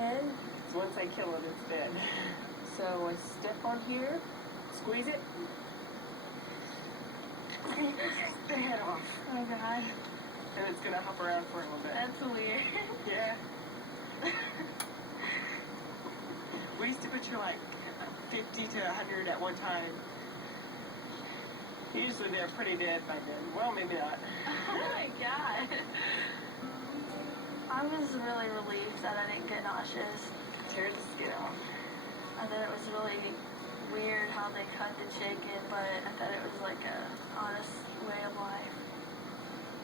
head. So once I kill it, it's dead. So I step on here. Squeeze it. Get the head off. Oh God. And it's gonna hop around for a little bit. That's weird. Yeah. We used to butcher like 50 to 100 at one time. Usually they're pretty dead by then. Well, maybe not. Oh my God. I was really relieved that I didn't get nauseous. Tear the skin off. I thought it was really weird how they cut the chicken, but I thought it was like a honest way of life.